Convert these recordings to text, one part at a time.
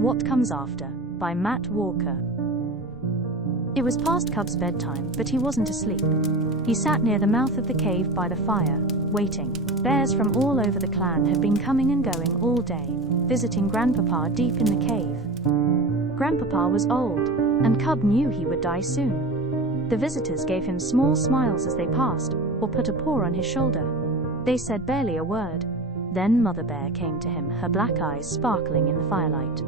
What Comes After, by Matt Walker. It was past Cub's bedtime, but he wasn't asleep. He sat near the mouth of the cave by the fire, waiting. Bears from all over the clan had been coming and going all day, visiting Grandpapa deep in the cave. Grandpapa was old, and Cub knew he would die soon. The visitors gave him small smiles as they passed, or put a paw on his shoulder. They said barely a word. Then Mother Bear came to him, her black eyes sparkling in the firelight.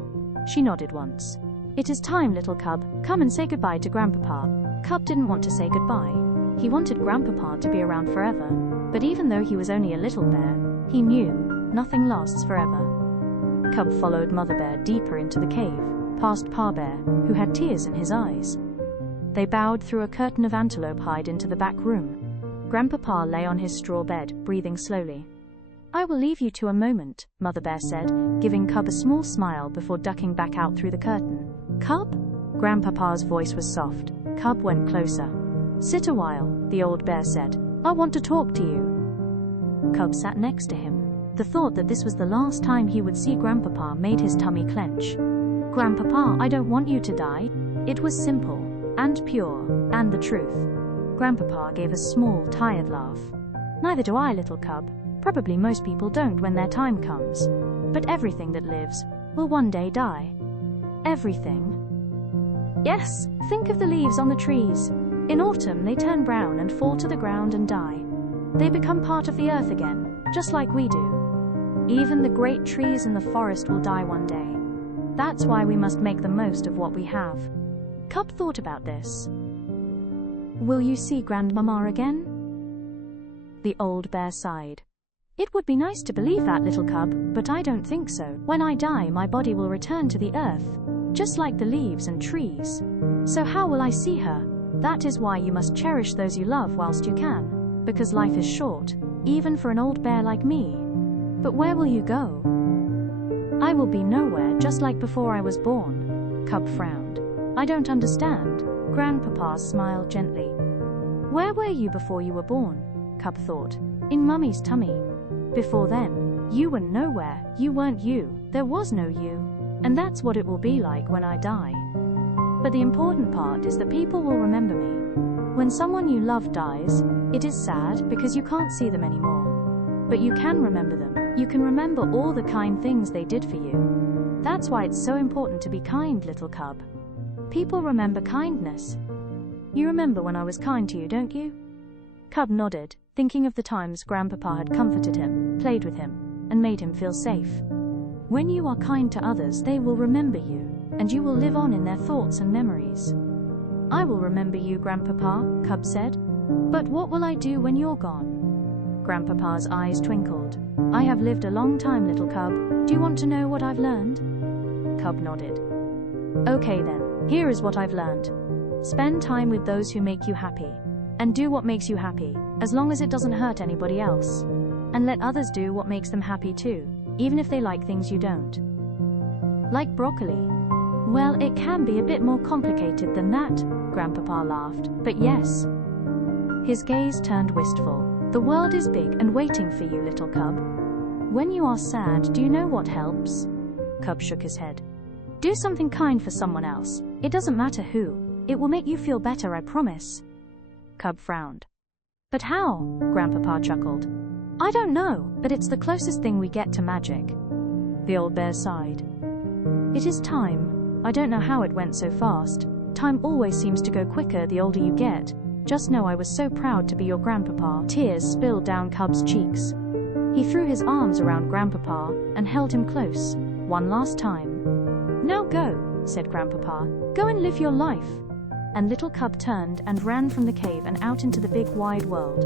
She nodded once. "It is time, Little Cub. Come and say goodbye to Grandpapa." Cub didn't want to say goodbye. He wanted Grandpapa to be around forever, but even though he was only a little bear, he knew nothing lasts forever. Cub followed Mother Bear deeper into the cave, past Pa Bear, who had tears in his eyes. They bowed through a curtain of antelope hide into the back room. Grandpapa lay on his straw bed, breathing slowly. "I will leave you to a moment," Mother Bear said, giving Cub a small smile before ducking back out through the curtain. "Cub?" Grandpapa's voice was soft. Cub went closer. "Sit a while," the old bear said. "I want to talk to you." Cub sat next to him. The thought that this was the last time he would see Grandpapa made his tummy clench. "Grandpapa, I don't want you to die." It was simple, and pure, and the truth. Grandpapa gave a small, tired laugh. "Neither do I, Little Cub. Probably most people don't when their time comes. But everything that lives will one day die. Everything. Yes, think of the leaves on the trees. In autumn they turn brown and fall to the ground and die. They become part of the earth again, just like we do. Even the great trees in the forest will die one day. That's why we must make the most of what we have." Cub thought about this. "Will you see Grandmama again?" The old bear sighed. "It would be nice to believe that, Little Cub, but I don't think so. When I die, my body will return to the earth, just like the leaves and trees. So how will I see her? That is why you must cherish those you love whilst you can, because life is short, even for an old bear like me. But where will you go?" "I will be nowhere, just like before I was born." Cub frowned. "I don't understand." Grandpapa smiled gently. "Where were you before you were born?" Cub thought. "In Mummy's tummy. Before then, you were nowhere. You weren't you. There was no you. And that's what it will be like when I die. But the important part is that people will remember me. When someone you love dies, it is sad because you can't see them anymore. But you can remember them. You can remember all the kind things they did for you. That's why it's so important to be kind, Little Cub. People remember kindness. You remember when I was kind to you, don't you?" Cub nodded, thinking of the times Grandpapa had comforted him, played with him, and made him feel safe. When you are kind to others, they will remember you, and you will live on in their thoughts and memories. "I will remember you, Grandpapa," Cub said. "But what will I do when you're gone?" Grandpapa's eyes twinkled. "I have lived a long time, Little Cub. Do you want to know what I've learned?" Cub nodded. "Okay then, here is what I've learned. Spend time with those who make you happy. And do what makes you happy, as long as it doesn't hurt anybody else. And let others do what makes them happy too, even if they like things you don't." "Like broccoli?" "Well, it can be a bit more complicated than that," Grandpapa laughed, "but yes." His gaze turned wistful. "The world is big and waiting for you, Little Cub. When you are sad, do you know what helps?" Cub shook his head. "Do something kind for someone else. It doesn't matter who. It will make you feel better, I promise." Cub frowned. "But how?" Grandpapa chuckled. "I don't know, but it's the closest thing we get to magic." The old bear sighed. "It is time. I don't know how it went so fast. Time always seems to go quicker the older you get. Just know I was so proud to be your Grandpapa." Tears spilled down Cub's cheeks. He threw his arms around Grandpapa and held him close, one last time. "Now go," said Grandpapa. "Go and live your life." And Little Cub turned and ran from the cave and out into the big wide world.